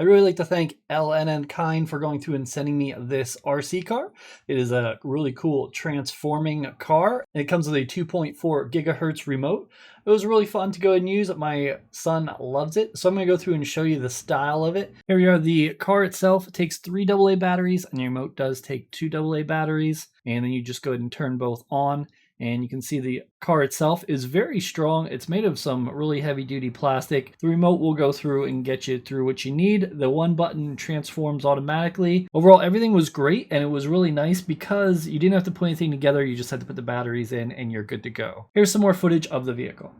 I'd really like to thank LNN Kind for going through and sending me this RC car. It is a really cool transforming car. It comes with a 2.4 gigahertz remote. It was really fun to go and use. My son loves it. So I'm going to go through and show you the style of it. Here we are. The car itself takes 3 AA batteries, and the remote does take 2 AA batteries. And then you just go ahead and turn both on. And you can see the car itself is very strong. It's made of some really heavy duty plastic. The remote will go through and get you through what you need. The one button transforms automatically. Overall, everything was great, and it was really nice because you didn't have to put anything together. You just had to put the batteries in and you're good to go. Here's some more footage of the vehicle.